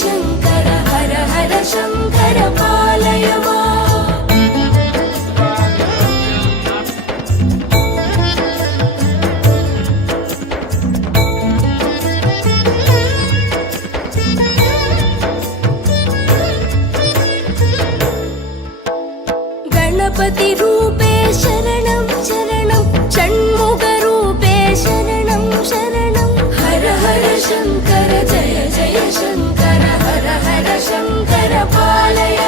शङ्कर हर हर शङ्कर पालय माम्। गणपति रूपे शरणं शरणं षण्मुखरूपे शरणं शरणं हर हर शङ्कर जय जय शङ्कर हर हर शङ्कर पालय